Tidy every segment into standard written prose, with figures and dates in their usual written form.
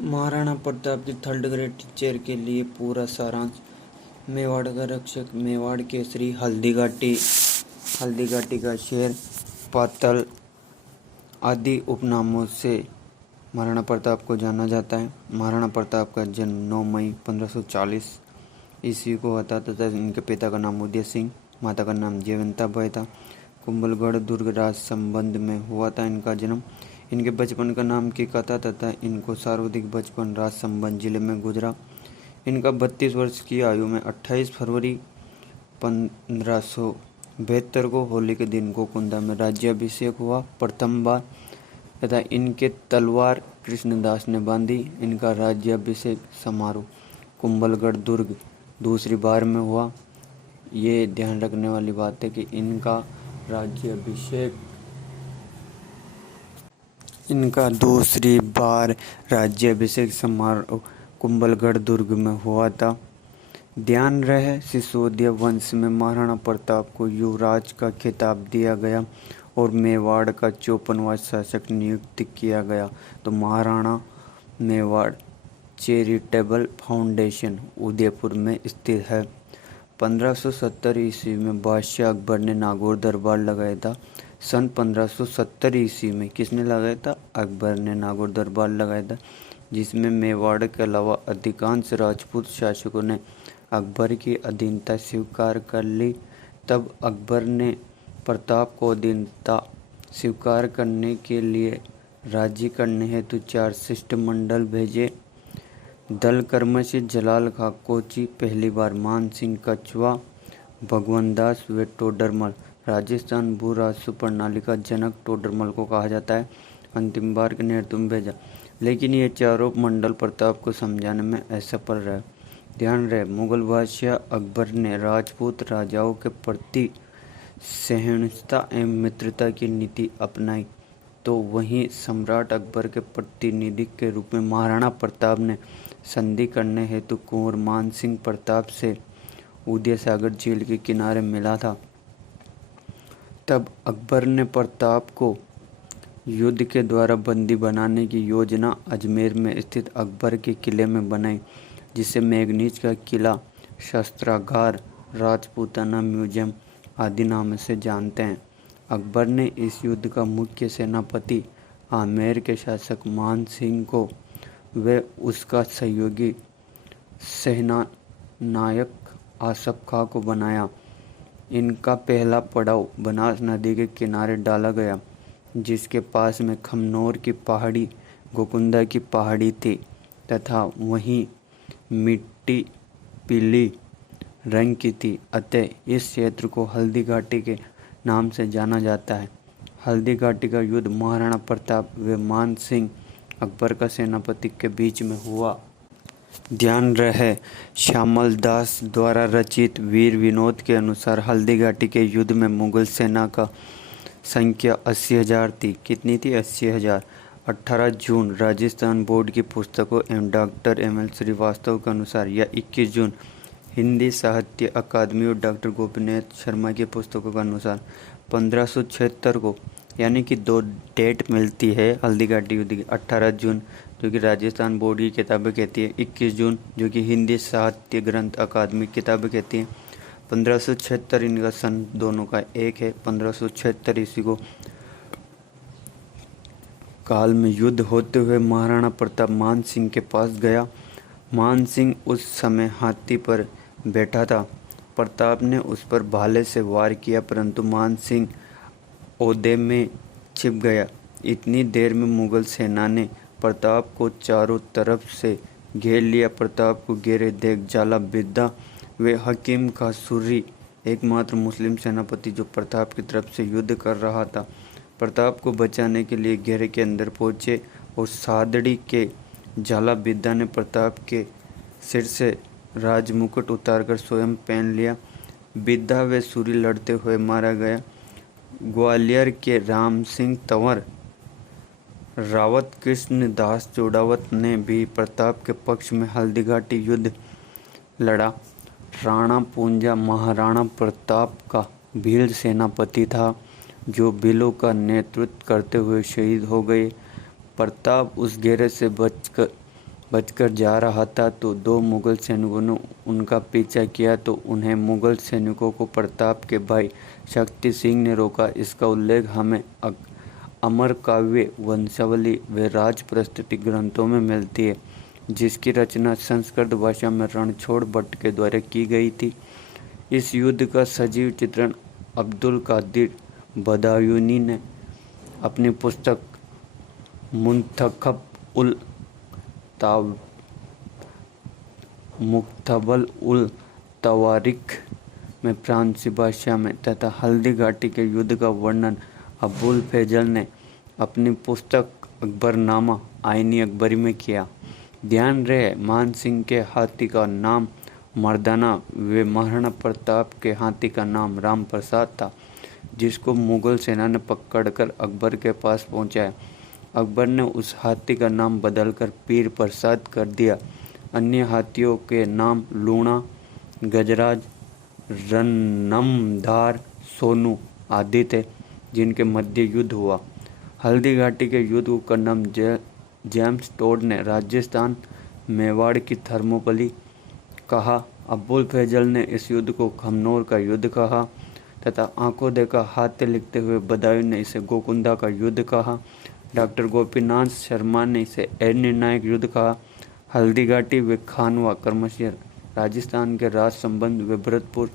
महाराणा प्रताप की third grade chair के लिए पूरा सारांश। मेवाड़ का रक्षक, मेवाड़ केसरी, हल्दीघाटी का शेर, पाताल आदि उपनामों से महाराणा प्रताप को जाना जाता है। महाराणा प्रताप का जन्म 9 मई 1540 ईस्वी को हुआ था तथा इनके पिता का नाम उदय सिंह, माता का नाम जयवंताबाई था। कुंभलगढ़ दुर्ग राज संबंध में हुआ था इनका जन्म। इनके बचपन का नाम की कथा तथा इनको सर्वाधिक बचपन राज संबंध जिले में गुजरा। इनका 32 वर्ष की आयु में 28 फरवरी 1572 को होली के दिन गोकुंदा में राज्याभिषेक हुआ प्रथम बार तथा इनके तलवार कृष्णदास ने बांधी। इनका राज्याभिषेक समारोह कुंभलगढ़ दुर्ग दूसरी बार में हुआ। ये ध्यान रखने वाली बात है कि इनका दूसरी बार राज्याभिषेक समारोह कुंभलगढ़ दुर्ग में हुआ था। ध्यान रहे, सिसोदिया वंश में महाराणा प्रताप को युवराज का खिताब दिया गया और मेवाड़ का 54वां शासक नियुक्त किया गया। तो महाराणा मेवाड़ चैरिटेबल फाउंडेशन उदयपुर में स्थित है। 1570 ईस्वी में बादशाह अकबर ने नागौर दरबार लगाया था। सन 1570 ईस्वी में किसने लगाया था? अकबर ने नागौर दरबार लगाया था, जिसमें मेवाड़ के अलावा अधिकांश राजपूत शासकों ने अकबर की अधीनता स्वीकार कर ली। तब अकबर ने प्रताप को अधीनता स्वीकार करने के लिए राजी करने हेतु 4 शिष्टमंडल भेजे। दल क्रमशः जलाल खां कोची, पहली बार मान सिंह कछवा, भगवनदास व टोडरमल। राजस्थान भू राजस्व प्रणाली का जनक टोडरमल को कहा जाता है। अंतिम बार के नेतृत्व में भेजा, लेकिन ये चारों मंडल प्रताप को समझाने में असफल रहे। ध्यान रहे, मुगल बादशाह अकबर ने राजपूत राजाओं के प्रति सहिष्णुता एवं मित्रता की नीति अपनाई, तो वहीं सम्राट अकबर के प्रतिनिधि के रूप में महाराणा प्रताप ने संधि करने हेतु कुंवर मान सिंह प्रताप से उदय सागर झील के किनारे मिला था। तब अकबर ने प्रताप को युद्ध के द्वारा बंदी बनाने की योजना अजमेर में स्थित अकबर के किले में बनाई, जिसे मैगनीज का किला, शस्त्रागार, राजपूताना म्यूजियम आदि नाम से जानते हैं। अकबर ने इस युद्ध का मुख्य सेनापति आमेर के शासक मान सिंह को व उसका सहयोगी सेनानायक आसफ खां को बनाया। इनका पहला पड़ाव बनास नदी के किनारे डाला गया, जिसके पास में खमनोर की पहाड़ी, गोकुंदा की पहाड़ी थी तथा वहीं मिट्टी पीली रंग की थी। अतः इस क्षेत्र को हल्दीघाटी के नाम से जाना जाता है। हल्दीघाटी का युद्ध महाराणा प्रताप व मान सिंह अकबर का सेनापति के बीच में हुआ। ध्यान रहे, श्यामल दास द्वारा रचित वीर विनोद के अनुसार हल्दीघाटी के युद्ध में मुगल सेना का संख्या 80,000 थी। कितनी थी? 80,000। 18 जून राजस्थान बोर्ड की पुस्तकों एवं डॉक्टर एम.एल. श्रीवास्तव के अनुसार या 21 जून हिंदी साहित्य अकादमी और डॉक्टर गोपीनाथ शर्मा की पुस्तकों के अनुसार 1576 को, यानी कि 2 डेट मिलती है हल्दीघाटी युद्ध की। 18 जून जो कि राजस्थान बोर्ड की किताबें कहती है, 21 जून जो कि हिंदी साहित्य ग्रंथ अकादमी किताबें कहती हैं। 1576 इनका सन दोनों का एक है। 1576 ईस्वी को काल में युद्ध होते हुए महाराणा प्रताप मान सिंह के पास गया। मान सिंह उस समय हाथी पर बैठा था। प्रताप ने उस पर भाले से वार किया, परंतु मान सिंह ओहदे में छिप गया। इतनी देर में मुगल सेना ने प्रताप को चारों तरफ से घेर लिया। प्रताप को घेरे देख जाला बिद्दा व हकीम का सुर्री, एकमात्र मुस्लिम सेनापति जो प्रताप की तरफ से युद्ध कर रहा था, प्रताप को बचाने के लिए घेरे के अंदर पहुंचे और सादड़ी के जाला बिद्दा ने प्रताप के सिर से राजमुकुट उतारकर स्वयं पहन लिया। बिद्दा व सुरी लड़ते हुए मारा गया। ग्वालियर के राम सिंह तंवर, रावत कृष्णदास चौड़ावत ने भी प्रताप के पक्ष में हल्दीघाटी युद्ध लड़ा। राणा पूंजा महाराणा प्रताप का भील सेनापति था, जो भीलों का नेतृत्व करते हुए शहीद हो गए। प्रताप उस घेरे से बचकर बचकर जा रहा था तो दो मुगल सैनिकों ने उनका पीछा किया तो उन्हें मुगल सैनिकों को प्रताप के भाई शक्ति सिंह ने रोका। इसका उल्लेख हमें अमर काव्य, वंशावली व राज प्रस्तुति ग्रंथों में मिलती है, जिसकी रचना संस्कृत भाषा में रणछोड़ भट्ट के द्वारा की गई थी। इस युद्ध का सजीव चित्रण अब्दुल कादिर बदायूनी ने अपनी पुस्तक मुख्तबल उल तवारिख में फ्रांसीसी भाषा में तथा हल्दी घाटी के युद्ध का वर्णन अबुल फैजल ने अपनी पुस्तक अकबरनामा आईनी अकबरी में किया। ध्यान रहे, मान सिंह के हाथी का नाम मर्दाना व महाराणा प्रताप के हाथी का नाम राम प्रसाद था, जिसको मुगल सेना ने पकड़कर अकबर के पास पहुंचाया। अकबर ने उस हाथी का नाम बदलकर पीर प्रसाद कर दिया। अन्य हाथियों के नाम लूणा, गजराज, रन्नमधार, सोनू आदि थे, जिनके मध्य युद्ध हुआ। हल्दी घाटी के युद्ध को कर्नल जेम्स टोड ने राजस्थान मेवाड़ की थर्मोपली कहा। अबुल फैजल ने इस युद्ध को खमनोर का युद्ध कहा तथा आंखों देखा हाथ लिखते हुए बदायूं ने इसे गोकुंदा का युद्ध कहा। डॉक्टर गोपीनाथ शर्मा ने इसे निर्णायक युद्ध कहा। हल्दी घाटी व खानवा क्रमशः राजस्थान के राज संबंध व भरतपुर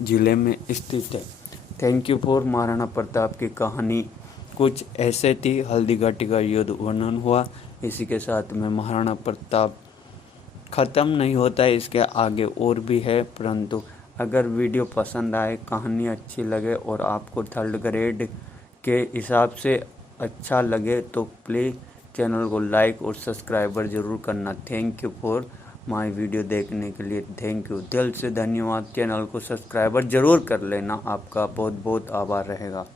जिले में स्थित है। Thank you for Maharana Pratap की कहानी कुछ ऐसे थी। हल्दी घाटी का युद्ध वर्णन हुआ। इसी के साथ में महाराणा प्रताप ख़त्म नहीं होता है, इसके आगे और भी है। परंतु अगर वीडियो पसंद आए, कहानी अच्छी लगे और आपको थर्ड ग्रेड के हिसाब से अच्छा लगे तो प्लीज़ चैनल को लाइक और सब्सक्राइबर ज़रूर करना। Thank you for my video देखने के लिए। थैंक यू, दिल से धन्यवाद। चैनल को सब्सक्राइबर ज़रूर कर लेना। आपका बहुत बहुत आभार रहेगा।